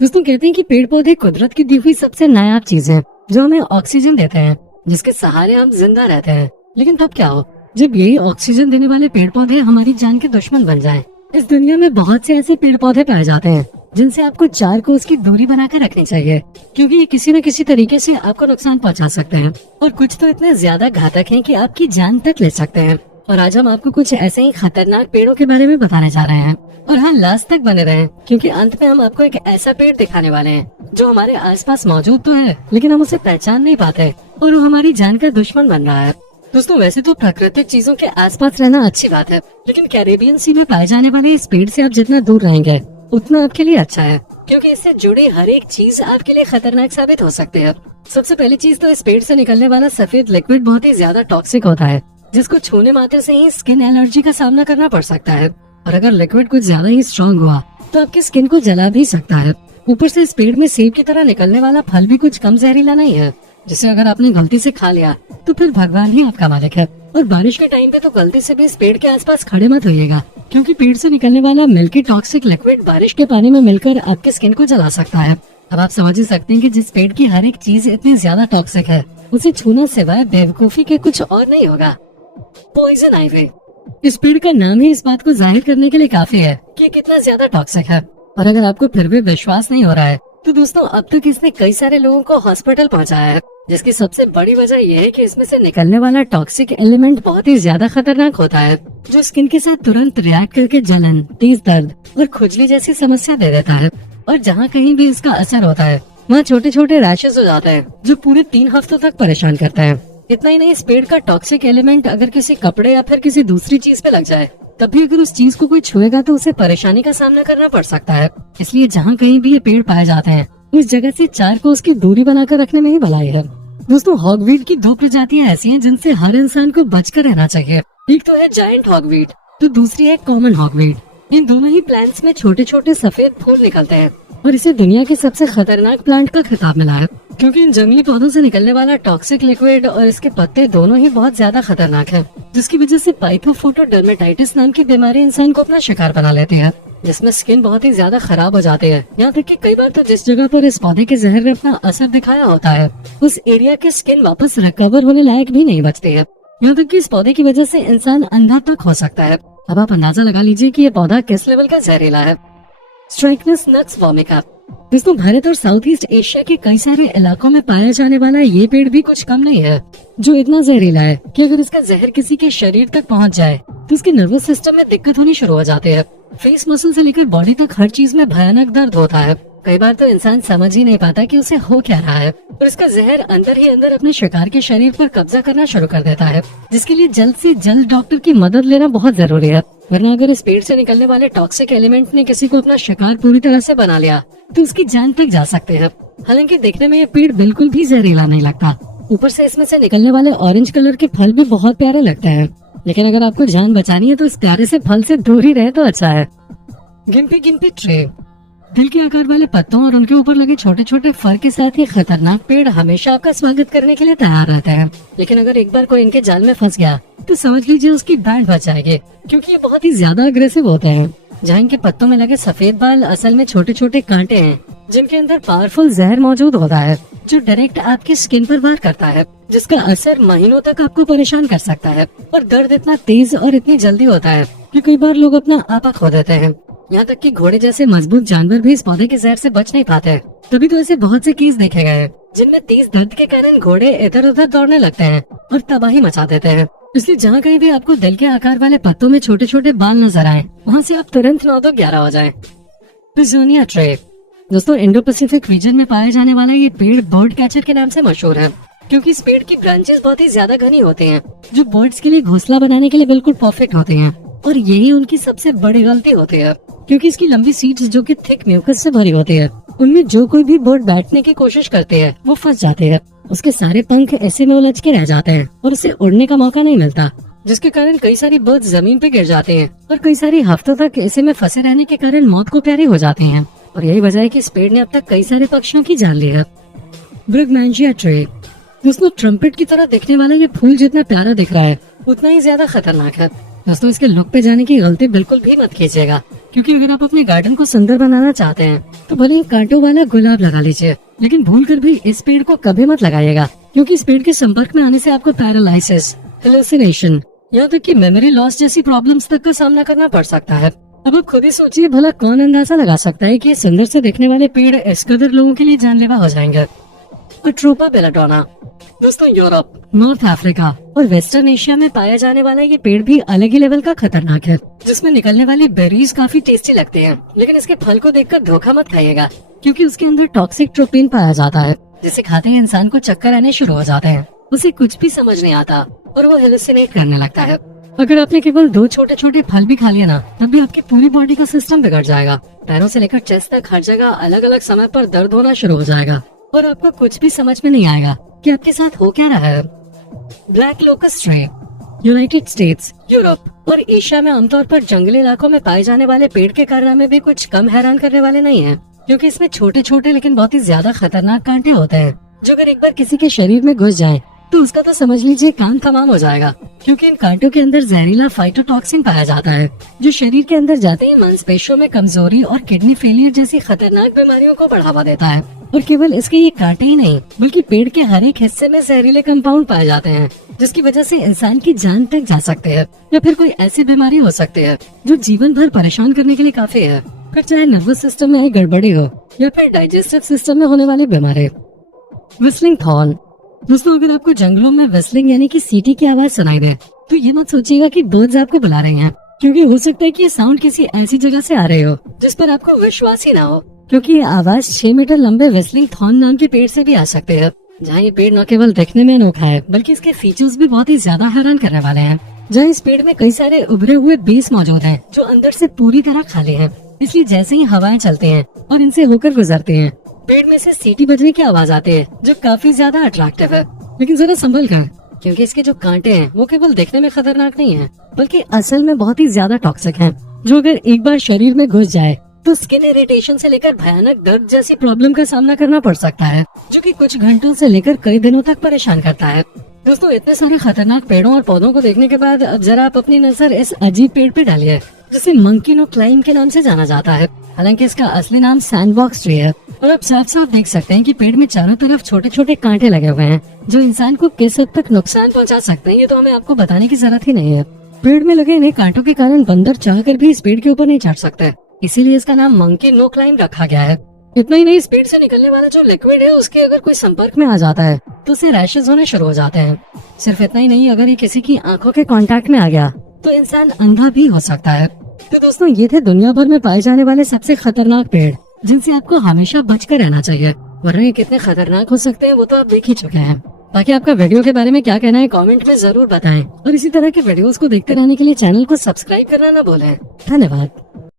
दोस्तों कहते हैं कि पेड़ पौधे कुदरत की दी हुई सबसे नायाब चीज है जो हमें ऑक्सीजन देते हैं, जिसके सहारे हम जिंदा रहते हैं। लेकिन तब क्या हो जब यही ऑक्सीजन देने वाले पेड़ पौधे हमारी जान के दुश्मन बन जाएं। इस दुनिया में बहुत से ऐसे पेड़ पौधे पाए जाते हैं जिनसे आपको 4 कोस की दूरी बनाकर रखनी चाहिए, क्योंकि ये किसी न किसी तरीके से आपको नुकसान पहुंचा सकते हैं और कुछ तो इतने ज्यादा घातक हैं कि आपकी जान तक ले सकते हैं। और आज हम आपको कुछ ऐसे ही खतरनाक पेड़ों के बारे में बताने जा रहे हैं। और हाँ, लास्ट तक बने रहें, क्योंकि अंत में हम आपको एक ऐसा पेड़ दिखाने वाले हैं जो हमारे आसपास मौजूद तो है लेकिन हम उसे पहचान नहीं पाते और वो हमारी जान का दुश्मन बन रहा है। दोस्तों वैसे तो प्राकृतिक चीजों के आसपास रहना अच्छी बात है, लेकिन कैरेबियन सी में पाए जाने वाले इस पेड़ से आप जितना दूर रहेंगे उतना आपके लिए अच्छा है, क्योंकि इससे जुड़ी हर एक चीज आपके लिए खतरनाक साबित हो सकती है। सबसे पहली चीज तो इस पेड़ से निकलने वाला सफेद लिक्विड बहुत ही ज्यादा टॉक्सिक होता है, जिसको छूने मात्र से ही स्किन एलर्जी का सामना करना पड़ सकता है। और अगर लिक्विड कुछ ज्यादा ही स्ट्रांग हुआ तो आपकी स्किन को जला भी सकता है। ऊपर से इस पेड़ में सेब की तरह निकलने वाला फल भी कुछ कम जहरीला नहीं है, जिसे अगर आपने गलती से खा लिया तो फिर भगवान ही आपका मालिक है। और बारिश के टाइम पे तो गलती से भी इस पेड़ के आसपास खड़े मत होइएगा, क्योंकि पेड़ से निकलने वाला मिल्की टॉक्सिक लिक्विड बारिश के पानी में मिलकर आपकी स्किन को जला सकता है। अब आप समझ ही सकते हैं कि जिस पेड़ की हर एक चीज इतनी ज्यादा टॉक्सिक है उसे छूना सिवाय बेवकूफी के कुछ और नहीं होगा। Poison ivy. इस पेड़ का नाम ही इस बात को जाहिर करने के लिए काफी है कि ये कितना ज्यादा टॉक्सिक है। और अगर आपको फिर भी विश्वास नहीं हो रहा है तो दोस्तों अब तक इसने कई सारे लोगों को हॉस्पिटल पहुंचाया है, जिसकी सबसे बड़ी वजह यह है कि इसमें से निकलने वाला टॉक्सिक एलिमेंट बहुत ही ज्यादा खतरनाक होता है, जो स्किन के साथ तुरंत रिएक्ट करके जलन, तेज दर्द और खुजली जैसी समस्या दे देता है। और जहाँ कहीं भी इसका असर होता है वहाँ छोटे छोटे रैशेस हो जाते हैं जो पूरे 3 हफ्तों तक परेशान करते हैं। इतना ही नहीं, इस पेड़ का टॉक्सिक एलिमेंट अगर किसी कपड़े या फिर किसी दूसरी चीज पे लग जाए तब भी अगर उस चीज को कोई छुएगा तो उसे परेशानी का सामना करना पड़ सकता है। इसलिए जहाँ कहीं भी ये पेड़ पाए जाते हैं उस जगह से 4 कोस की दूरी बनाकर रखने में ही भलाई है। दोस्तों हॉगवीड की 2 प्रजातियां ऐसी हैं जिनसे हर इंसान को बचकर रहना चाहिए। एक तो है जायंट हॉगवीड, तो दूसरी है कॉमन हॉगवीड। इन दोनों ही प्लांट्स में छोटे छोटे सफेद फूल निकलते हैं और इसे दुनिया के सबसे खतरनाक प्लांट का खिताब मिला है, क्योंकि इन जंगली पौधों से निकलने वाला टॉक्सिक लिक्विड और इसके पत्ते दोनों ही बहुत ज्यादा खतरनाक है, जिसकी वजह से पाइथोफोटोडर्मेटाइटिस नाम की बीमारी इंसान को अपना शिकार बना लेती है, जिसमें स्किन बहुत ही ज्यादा खराब हो जाती है। यहाँ तक कि कई बार तो जिस जगह पर इस पौधे के जहर ने अपना असर दिखाया होता है उस एरिया की स्किन वापस रिकवर होने लायक भी नहीं बचती है। यहाँ तक कि इस पौधे की वजह से इंसान अंधा तक हो सकता है। अब आप अंदाजा लगा लीजिए कि ये पौधा किस लेवल का जहरीला है। स्ट्राइकनस नक्स वोमिका। दोस्तों भारत और साउथ ईस्ट एशिया के कई सारे इलाकों में पाया जाने वाला ये पेड़ भी कुछ कम नहीं है, जो इतना जहरीला है कि अगर इसका जहर किसी के शरीर तक पहुंच जाए तो उसके नर्वस सिस्टम में दिक्कत होनी शुरू हो जाती है। फेस मसल से लेकर बॉडी तक हर चीज में भयानक दर्द होता है। कई बार तो इंसान समझ ही नहीं पाता कि उसे हो क्या रहा है और इसका जहर अंदर ही अंदर अपने शिकार के शरीर पर कब्जा करना शुरू कर देता है, जिसके लिए जल्द से जल्द डॉक्टर की मदद लेना बहुत जरूरी है। वरना अगर इस पेड़ से निकलने वाले टॉक्सिक एलिमेंट ने किसी को अपना शिकार पूरी तरह से बना लिया तो उसकी जान तक जा सकते हैं। हालांकि देखने में ये पेड़ बिल्कुल भी जहरीला नहीं लगता। ऊपर से इसमें से निकलने वाले ऑरेंज कलर के फल भी बहुत प्यारे लगते हैं, लेकिन अगर आपको जान बचानी है तो इस प्यारे से फल से दूर ही रहे तो अच्छा है। गिम्पी गिम्पी ट्रे। दिल के आकार वाले पत्तों और उनके ऊपर लगे छोटे छोटे फर के साथ ये खतरनाक पेड़ हमेशा आपका स्वागत करने के लिए तैयार रहते हैं, लेकिन अगर एक बार कोई इनके जाल में फंस गया तो समझ लीजिए उसकी बैंड बच जाएगी, क्योंकि ये बहुत ही ज्यादा अग्रेसिव होते हैं। जहाँ इनके पत्तों में लगे सफेद बाल असल में छोटे छोटे कांटे हैं, जिनके अंदर पावरफुल जहर मौजूद होता है जो डायरेक्ट आपकी स्किन पर वार करता है, जिसका असर महीनों तक आपको परेशान कर सकता है। और दर्द इतना तेज और इतनी जल्दी होता है कि कई बार लोग अपना आपा खो देते हैं। यहाँ तक कि घोड़े जैसे मजबूत जानवर भी इस पौधे के जहर से बच नहीं पाते। तभी तो ऐसे बहुत से केस देखे गए हैं जिनमें तेज दर्द के कारण घोड़े इधर उधर दौड़ने लगते हैं और तबाही मचा देते हैं। इसलिए जहाँ कहीं भी आपको दिल के आकार वाले पत्तों में छोटे छोटे बाल नजर आए वहाँ से आप तुरंत 9 तो 11 हो जाएं। पिजोनिया ट्रे। दोस्तों इंडो पैसिफिक रीजन में पाया जाने वाला ये पेड़ बर्ड कैचर के नाम से मशहूर है, क्योंकि इस पेड़ की ब्रांचेस बहुत ही ज्यादा घनी होते हैं जो बर्ड्स के लिए घोंसला बनाने के लिए बिल्कुल परफेक्ट होते हैं। और यही उनकी सबसे बड़ी गलती होती है, क्योंकि इसकी लंबी सीड्स जो कि थिक म्यूकस से भरी होती है, उनमें जो कोई भी बर्ड बैठने की कोशिश करते हैं वो फंस जाते हैं। उसके सारे पंख ऐसे में उलझ के रह जाते हैं और उसे उड़ने का मौका नहीं मिलता, जिसके कारण कई सारी बर्ड जमीन पे गिर जाते हैं और कई सारी हफ्तों तक ऐसे में फंसे रहने के कारण मौत को प्यारे हो जाते हैं। और यही वजह है कि इस पेड़ ने अब तक कई सारे पक्षियों की जान ली है। ब्रगमैंजिया ट्रे। दोस्तों ट्रम्पेट की तरह दिखने वाला ये फूल जितना प्यारा दिख रहा है उतना ही ज्यादा खतरनाक है, दोस्तों इसके लुक पे जाने की गलती बिल्कुल भी मत कीजिएगा, क्योंकि अगर आप अपने गार्डन को सुंदर बनाना चाहते हैं तो भले ही कांटों वाला गुलाब लगा लीजिए, लेकिन भूलकर भी इस पेड़ को कभी मत लगाइएगा, क्योंकि इस पेड़ के संपर्क में आने से आपको पैरालाइसिस, हेलुसिनेशन, यहाँ तक कि मेमोरी लॉस जैसी प्रॉब्लम्स तक का सामना करना पड़ सकता है। अब आप खुद ही सोचिए, भला कौन अंदाजा लगा सकता है कि ये सुंदर से दिखने वाले पेड़ इस कदर लोगों के लिए जानलेवा हो जाएंगे। अट्रोपा बेलाडोना। दोस्तों यूरोप, नॉर्थ अफ्रीका और वेस्टर्न एशिया में पाया जाने वाला ये पेड़ भी अलग ही लेवल का खतरनाक है, जिसमें निकलने वाली बेरीज काफी टेस्टी लगते हैं, लेकिन इसके फल को देखकर धोखा मत खाइएगा, क्योंकि उसके अंदर टॉक्सिक ट्रोपिन पाया जाता है, जिसे खाते ही इंसान को चक्कर आने शुरू हो जाते हैं। उसे कुछ भी समझ नहीं आता और वो हेलुसिनेट करने लगता है। अगर आपने केवल 2 छोटे छोटे फल भी खा लिया ना, तब भी आपकी पूरी बॉडी का सिस्टम बिगड़ जाएगा। पैरों से लेकर चेस्ट तक हर जगह अलग अलग समय पर दर्द होना शुरू हो जाएगा और आपको कुछ भी समझ में नहीं आएगा कि आपके साथ हो क्या रहा है। Black locust tree. United states, Europe और एशिया में आमतौर पर जंगली इलाकों में पाए जाने वाले पेड़ के कारनामे भी कुछ कम हैरान करने वाले नहीं हैं, क्योंकि इसमें छोटे छोटे लेकिन बहुत ही ज्यादा खतरनाक कांटे होते हैं, जो अगर एक बार किसी के शरीर में घुस जाएं, तो उसका तो समझ लीजिए काम तमाम हो जाएगा, क्योंकि इन कांटों के अंदर जहरीला फाइटोटॉक्सिन पाया जाता है, जो शरीर के अंदर जाते ही मांसपेशियों में कमजोरी और किडनी फेलियर जैसी खतरनाक बीमारियों को बढ़ावा देता है। और केवल इसके ये कांटे ही नहीं, बल्कि पेड़ के हर एक हिस्से में जहरीले कंपाउंड पाए जाते हैं, जिसकी वजह से इंसान की जान तक जा सकते हैं, या फिर कोई ऐसी बीमारी हो सकती है जो जीवन भर परेशान करने के लिए काफी है, फिर चाहे नर्वस सिस्टम में गड़बड़ी हो या फिर डाइजेस्टिव सिस्टम में होने वाली बीमारी। Whistling thorn. दोस्तों अगर आपको जंगलों में विस्लिंग यानी कि सीटी की आवाज सुनाई दे, तो ये मत सोचिएगा कि बर्ड्स आपको बुला रहे हैं, क्योंकि हो सकता है कि ये साउंड किसी ऐसी जगह से आ रहे हो जिस पर आपको विश्वास ही ना हो, क्योंकि ये आवाज 6 मीटर लंबे विस्लिंग थॉर्न नाम के पेड़ से भी आ सकते हैं, जहाँ ये पेड़ न केवल दिखने में अनोखा है, बल्कि इसके फीचर्स भी बहुत ही ज्यादा हैरान करने वाले हैं। जहाँ इस पेड़ में कई सारे उभरे हुए बेस मौजूद हैं, जो अंदर से पूरी तरह खाली हैं, इसलिए जैसे ही हवाएं चलती हैं और इनसे होकर गुजरती हैं, पेड़ में से सीटी बजने की आवाज आती है, जो काफी ज्यादा अट्रैक्टिव है। लेकिन जरा संभल कर, क्योंकि इसके जो कांटे हैं वो केवल देखने में खतरनाक नहीं है, बल्कि असल में बहुत ही ज्यादा टॉक्सिक हैं, जो अगर एक बार शरीर में घुस जाए तो स्किन इरिटेशन से लेकर भयानक दर्द जैसी प्रॉब्लम का सामना करना पड़ सकता है, जो कि कुछ घंटों से लेकर कई दिनों तक परेशान करता है। दोस्तों इतने सारे खतरनाक पेड़ों और पौधों को देखने के बाद अब जरा आप अपनी नजर इस अजीब पेड़ पे डालिए, जिसे मंकी नो क्लाइम के नाम से जाना जाता है। हालांकि इसका असली नाम सैंडबॉक्स ट्री है, और आप साफ साफ देख सकते हैं कि पेड़ में चारों तरफ छोटे छोटे कांटे लगे हुए हैं, जो इंसान को किस हद तक नुकसान पहुंचा सकते हैं ये तो हमें आपको बताने की जरूरत ही नहीं है। पेड़ में लगे इन्हें कांटों के कारण बंदर चाहकर भी इस पेड़ के ऊपर नहीं चढ़ सकते, इसीलिए इसका नाम मंकी नो क्लाइम रखा गया है। इतना ही नहीं, इस पेड़ से निकलने वाला जो लिक्विड है उसके अगर कोई संपर्क में आ जाता है तो उसे रैशेज होने शुरू हो जाते हैं। सिर्फ इतना ही नहीं, अगर ये किसी की आंखों के कांटेक्ट में आ गया तो इंसान अंधा भी हो सकता है। तो दोस्तों ये थे दुनिया भर में पाए जाने वाले सबसे खतरनाक पेड़, जिनसे आपको हमेशा बचकर रहना चाहिए, वरना ये कितने खतरनाक हो सकते हैं वो तो आप देख ही चुके हैं। बाकी आपका वीडियो के बारे में क्या कहना है कमेंट में जरूर बताएं, और इसी तरह के वीडियोस को देखते रहने के लिए चैनल को सब्सक्राइब करना ना भूलें। धन्यवाद।